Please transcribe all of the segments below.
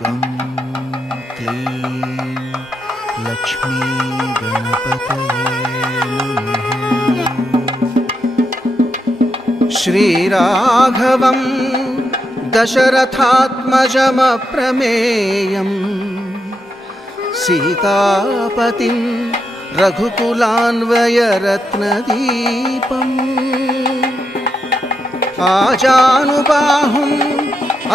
गं क्लीं लक्ष्मी गणपतये नमः। श्रीराघवं दशरथात्मजमप्रमेयं सीतापतिं रघुकुलान्वयरत्नदीपम् आजानुबाहुम्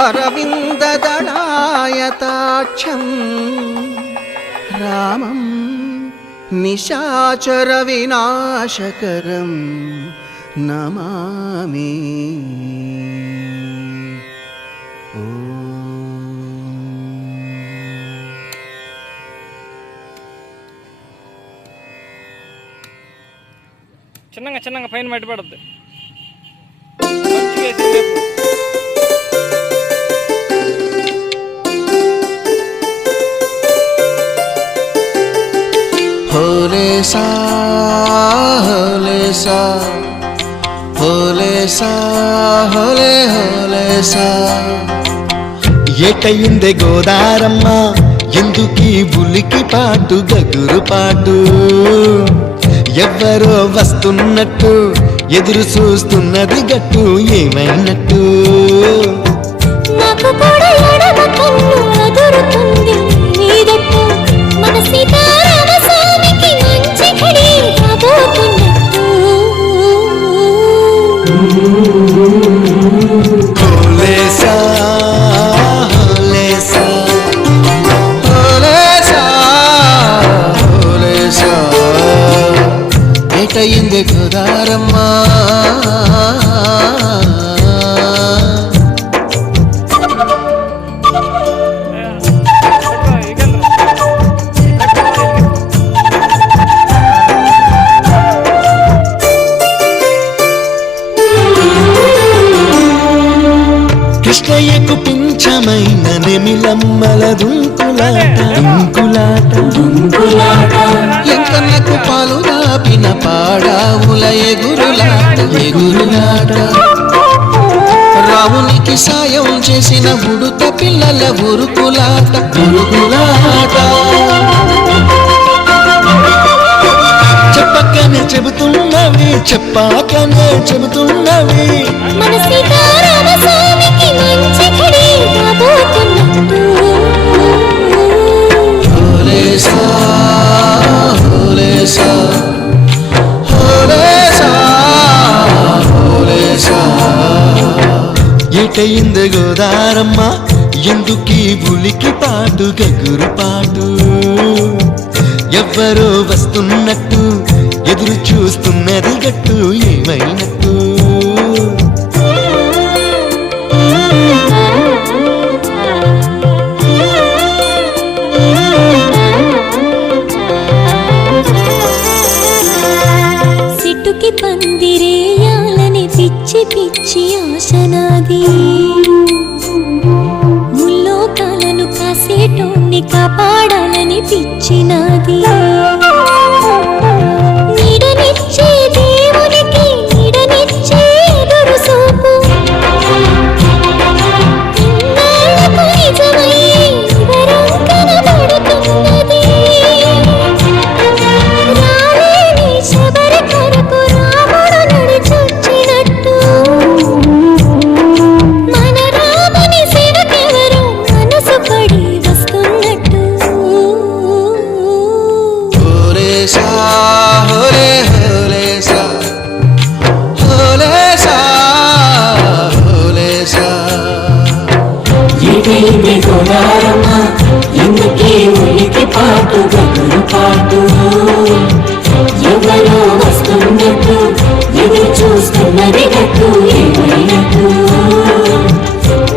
अरविन्ददलायताक्षं रामं निशाचरविनाशकरं नमामि। చిన్నగా చిన్నగా పైన మట్టి పడద్దు. होले सा होले सा होले सा होले होले सा ఏటయిందే గోదారమ్మ ఎందుకీ బులికి పాటు గగురు పాటు ఎవ్వరో వస్తున్నట్టు ఎదురు చూస్తున్నది గట్టు ఏమైనట్టు నాకు కూడా ఎడమ కన్ను అదురుతుంది నీదట్టు మన సీతారామ స్వామికి మంచి ఘడి రాబోతున్నట్టు హోలేసా హోలేసా హోలేసా హోలేసా ఏటయిందే గోదారమ్మ కృష్ణయ్యకు పింఛమైన నెమిలమ్మల దుంకులాట దుంకులాట దుంకులాట ఎంకన్నకు పాలు దాపిన పాడావుల ఎగురులాట ఎగురులాట రామునికి సాయం చేసిన ఉడుత పిల్లల ఉరుకులాట ఉరుకులాట చెప్పకనే చెబుతున్నవి చెప్పాకనే చెబుతున్నవి మన సీతారామ స్వామికి మంచి ఘడి రాబోతున్నట్టు హోలేసా హోలేసా హోలేసా హోలేసా ఏటయింది గోదారమ్మ ఎందుకీ బులికి పాటు గగురు పాటు ఎవ్వరో వస్తున్నట్టు ఎదురు చూస్తున్నది గట్టు ఏమైనట్టు సిట్టుకి పందిరేయాలని పిచ్చి పిచ్చి ఆశనాది ముల్లోకాలను కాసేటోన్ని కాపాడాలని పిచ్చినాది నీడనిచ్చే దేవునికి నీడనిచ్చే ఎదురు చూపు ఇన్నాళ్లకు నిజమై వరం కనబడుతున్నది రాలేని శబరి కొరకు రాముడు నడిచొచ్చినట్టు మన రాముని సేవకెవరో మనసు పడి వస్తున్నట్టు హోలేసా హోలే హోలేసా హోలేసా హోలేసా ఏటైంది గోదారమ్మ ఎందుకే ఉనికి పాటు గగురు పాటు ఎవరో వస్తున్నట్టు ఎదురు చూస్తున్నది గట్టు ఏమైనట్టు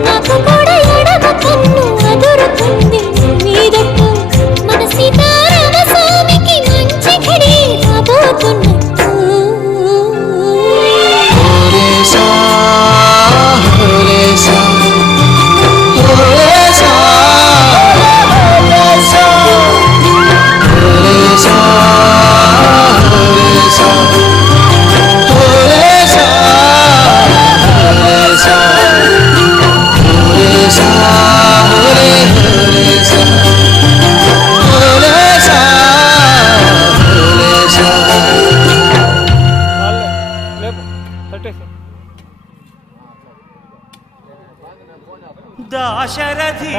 నాకు కూడా ఎడమ కన్ను అదురుతుంది నీదట్టు మన సీతారామ స్వామికి మంచి ఘడి రాబోతున్నట్టు హోలేసా హోలేసా హోలేసా హోలేసా హోలేసా హోలేసా హోలేసా పట్టేసి దాశరథి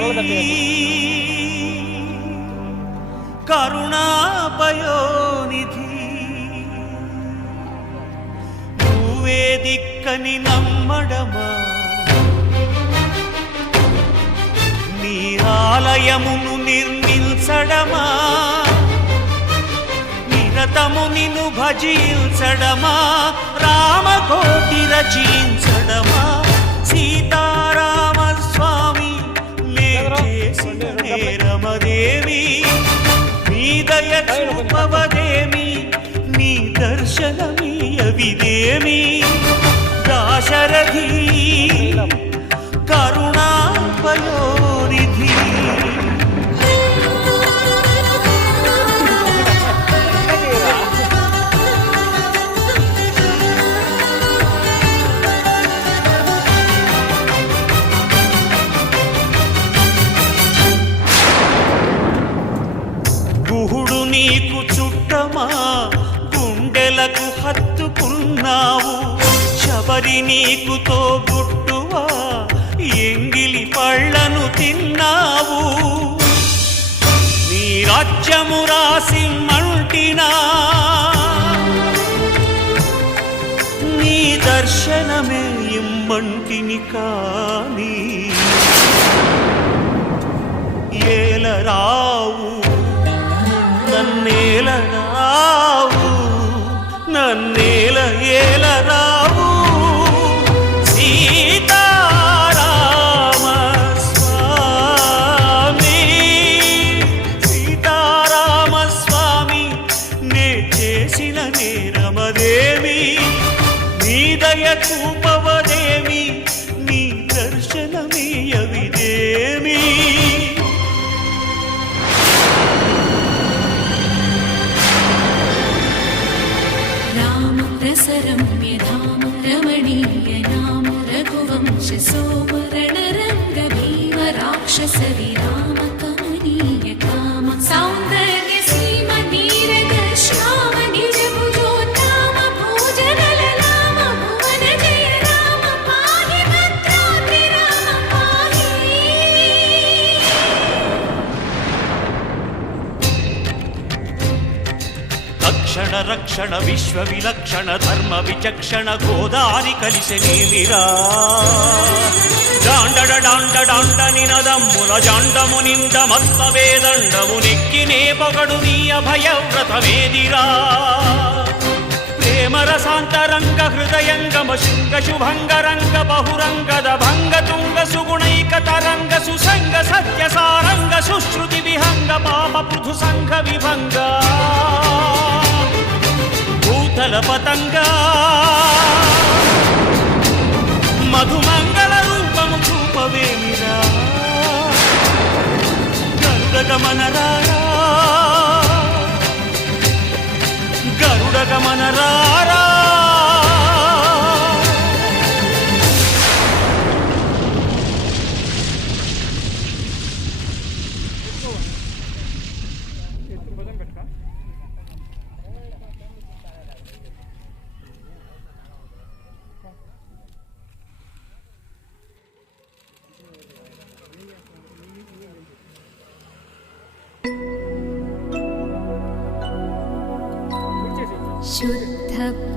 కరుణాపయోనిధి నువ్వే దిక్కని నమ్మడమా నీ ఆలయమును నిర్మించడమా నిరతము నిన్ను భజించడమా రామకోటి రచించడమా సీతారామ స్వామి నే చేసిన నేరమదేవి నీ దయ చూపవదేమి నీ దర్శనమీయవిదేమి దాశరథి కరుణాపయోనిధి గుహుడు నీకు చుట్టమా గుండెలకు హత్తుకున్నావు శబరి నీకు తోబుట్టువా ఎంగిలి పళ్ళను తిన్నావు నీ రాజ్యము రాసి మంటినా నీ దర్శనమే ఇమ్మంటిని కాని ఏలరావు నన్నేలరావు నన్నేల ఏలరావు సీతారామ స్వామి సీతారామ స్వామి నే చేసిన నేరమదేమి నీ దయ చూపవదేమి నీ దర్శనమీయవిదేమి रसरम्यधाम रमणीयनाम रघुवंशसोमरणरङ्ग भीम राक्षस विराम कमनीय काम सौन्दर्य सीम नीरद श्याम निज भुजोत्तम भोजनललाम भुवन जय राम पाहि भद्राद्रि राम पाहि రక్షణ రక్షణ విశ్వ విలక్షణ ధర్మ విచక్షణ గోదారి కలిసెనేమిరా జాండడ డాండ డాండ నినదమ్ముల జాండము నిండ మత్త వేదండము నెక్కినే పొగడు నీ అభయవ్రతమేదిరా ప్రేమ రసాంతరంగ హృదయంగమ శృంగ శుభంగరంగ బహురంగద భంగ తుంగ సుగుణైక తరంగ సుసంగ సత్య సారంగ సుశ్రుతి విహంగ పాప పృథు సంఘ విభంగ భూతల పతంగా మధుమంగళ రూపము చూపవేమిరా గరుడగమనరారా గరుడగమనరారా शुद्ध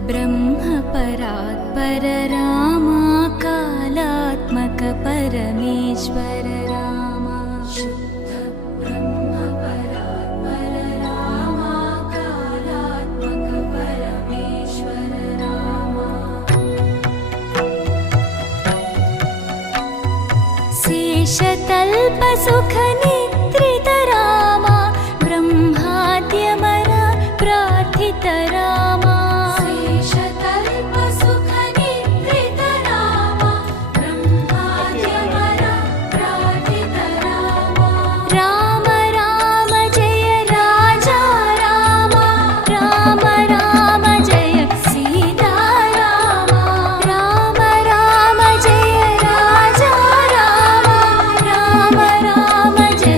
ब्रह्म परात्पर रामा कालात्मक परमेश्वर रामा शुद्ध ब्रह्म परात्पर रामा कालात्मक परमेश्वर रामा शेषतल्प सुख निद्रित रामा ब्रह्माद्यमर प्रार्थित रामा शेषतल्प सुख निद्रित रामा ब्रह्माद्यमर प्रार्थित रामा राम राम जय राजा रामा राम राम जय सीता रामा राम राम जय राजा रामा राम राम जय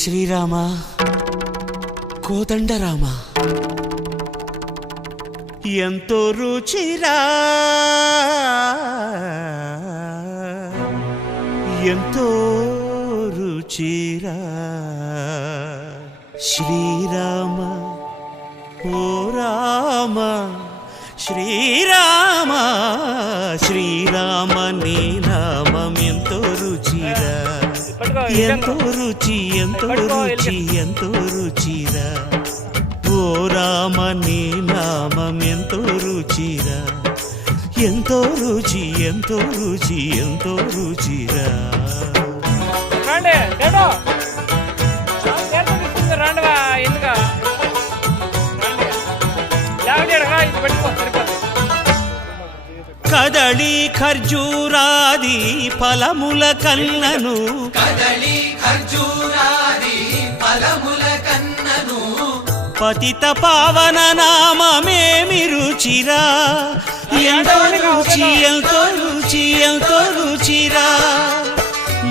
శ్రీరామ కోదండరామ ఎంతో రుచిరా ఎంతో రుచిరా శ్రీరామ ఓ రామ శ్రీరామ శ్రీరామ నీ నామం ఎంతో రుచిరా ఎంతో రుచి ఎంతో రుచి ఎంతో రుచిరా ఓ రామ నీ నామం ఎంతో రుచిరా ఎంతో రుచి ఎంతో రుచి ఎంతో రుచిరా రండి డేడో రండివా ఎందుకు ఇది పెట్టుకో సరిపోతుంది కదళి ఖర్జూరాది ఫలముల కన్నను కదలి ఖర్జూరాది ఫలముల కన్నను పతిత పావన నామమేమి రుచిరా ఎంతో రుచి ఎంతో రుచి ఎంతో రుచిరా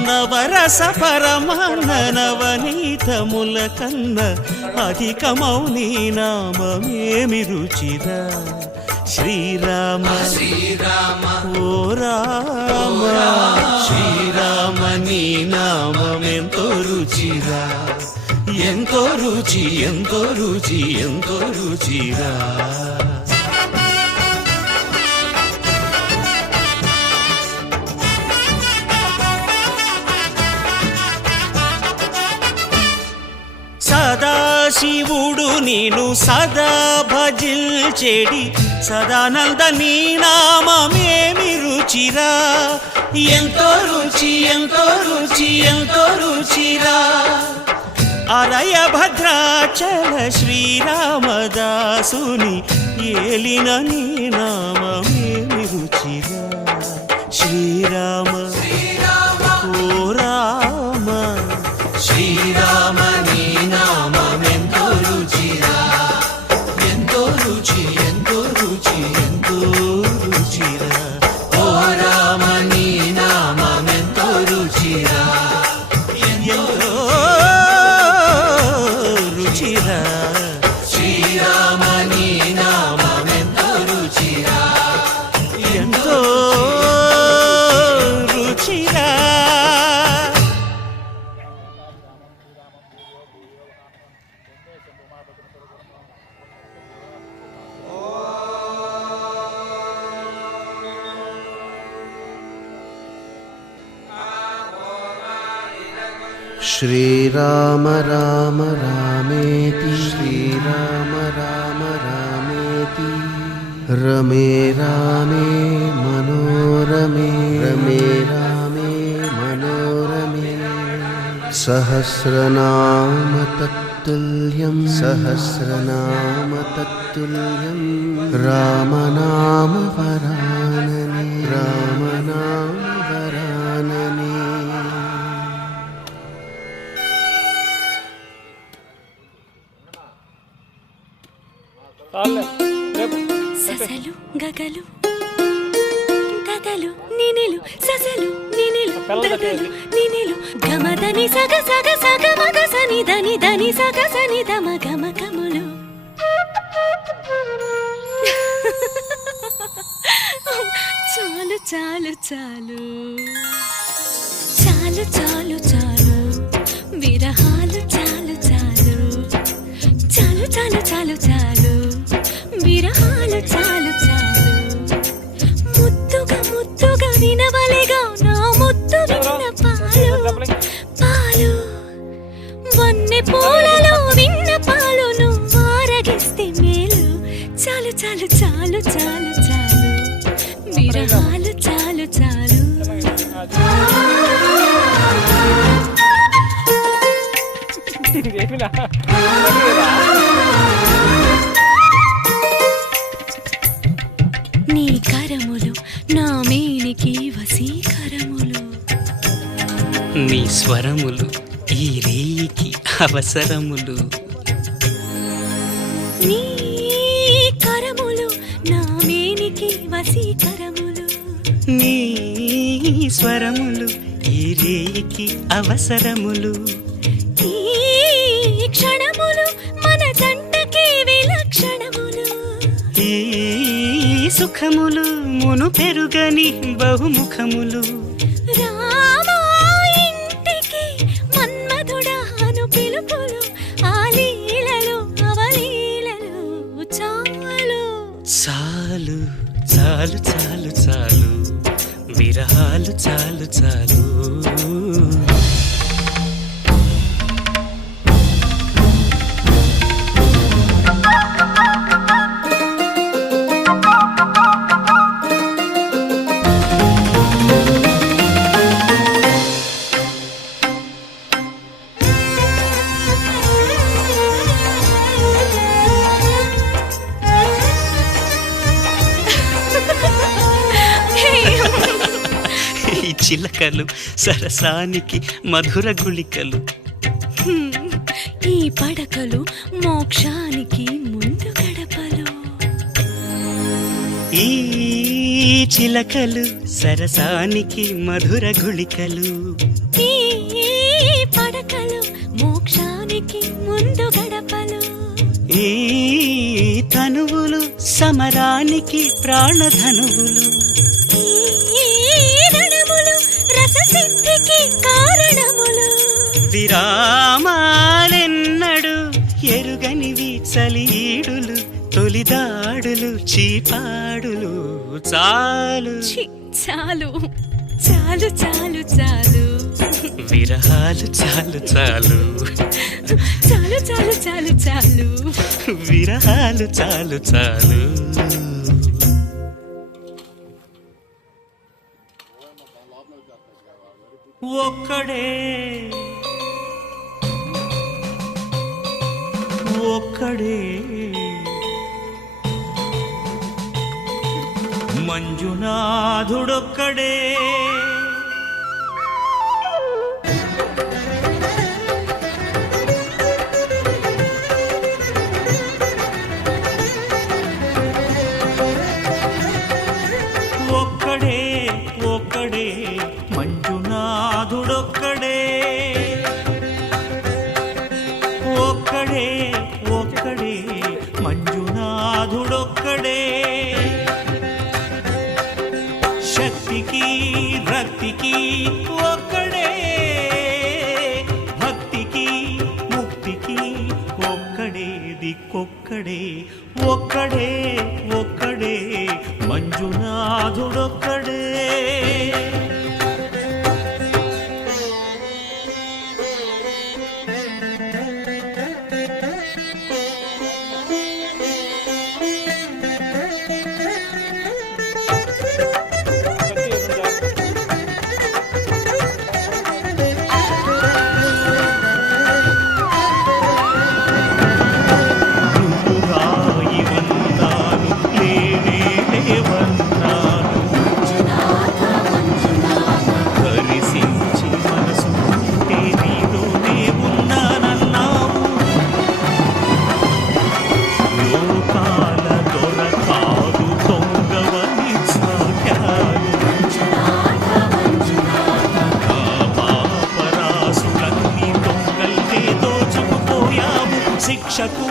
నవరస పరమాన్న నవనీతముల కన్న అధికమౌని నామమేమి రుచిరా శ్రీరామ శ్రీరామ ఓ రామ శ్రీరామ నీ నామం ఎంతో రుచిరా ఎంతో రుచి ఎంతో రుచి ఎంతో రుచిరా సదాశివుడు నేను సదా భజిల్చెడి సదానంద నీ నామమేమి రుచిరా ఎంతో రుచి ఎంతో రుచి ఎంతో రుచిరా అలయ భద్రాచల శ్రీరామదాసుని ఏలిన నీ నామమేమి రుచిరా శ్రీరామ ఓ రామ శ్రీరామ నీ నామం ఎంతో రుచిరా ఎంతో రుచి ఎంతో రుచి ఎంతో రుచిరా ఓ రామ నీ నామం ఎంతో రుచిరా ఎంతో రుచిరా శ్రీరామ నీ నామం ఎంతో రుచిరా ఎంతో రుచిరా శ్రీరామ రామ రామేతి శ్రీరామ రామ రామేతి రమే రామే మనోరమే రమే రామే మనోరమే సహస్రనామ తత్తుల్యం సహస్రనామ తత్తుల్యం రామనామ వరాననే రామనామ వరాననే చాలే రేపు ససలు గగలు గదలు నినిలు ససలు నినిలు గగలు నినిలు గమదని సగ సగ సగ మగ సని దని దని సగ సని దమ గమ కములు చాలు చాలు చాలు చాలు చాలు చాలు విరహాలు చాలు చాలు చాలు చాలు చాలు చాలు విరహాలు చాలు చాలు ముద్దుగా ముద్దుగా వినవలెగా నా ముద్దు విన్న పాలు పాలు వన్నె పూలలో విన్న పాలు నువ్వు ఆరగిస్తే మేలు చాలు చాలు చాలు చాలు చాలు విరహాలు చాలు చాలు ఏమిలా నీ కరములు నా మేనికి వశీకరములు నీ స్వరములు ఈ రేయికి అవసరములు నీ కరములు నా మేనికి వశీకరములు నీ స్వరములు ఈ రేయికి అవసరములు ఈ ముఖములు మును పెరుగని బహుముఖములు రామా ఇంటికి మన్మధుడాను పిలుపులు ఆ లీలలు అవలీలలు చాలు చాలు చాలు చాలు చాలు విరహాలు చాలు చాలు ఈ చిలకలు సరసానికి మధుర గుళికలు ఈ పడకలు మోక్షానికి ముందు గడపలు ఈ చిలకలు సరసానికి మధుర గుళికలు ఈ పడకలు మోక్షానికి ముందు గడపలు ఈ తనువులు సమరానికి ప్రాణధనువులు ఈ రణములు రససిద్ధికి కారణములు విరామాలెన్నడు ఎరుగనివి చలీడులు తొలిదాడులు చీపాడులు చాలు ఛీ, చాలు చాలు చాలు చాలు విరహాలు చాలు చాలు చాలు చాలు చాలు చాలు విరహాలు చాలు చాలు ఒక్కడే ఒక్కడే మంజునాథుడొక్కడే ఒక్కడే ఒక్కడే మంజునాథుడొక్కడే ఒక్కడే ఒక్కడే మంజునాథుడొక్కడే శక్తికి రక్తికి ఒక్కడే భక్తికి ముక్తికి ఒక్కడే దిక్కొక్కడే ఒక్కడే ఒక్కడే మంజునాథుడొక్కడే రాయి వందాను లేనే లేవన్నాను దరిసించి మనసు ఉంటే నీలోనే ఉన్నానన్నావు లోకాల దొరకాదు దొంగవని చాటాను పాపరాసులన్నీ దొంగల్నే దోచుకుపోయావు శిక్షకు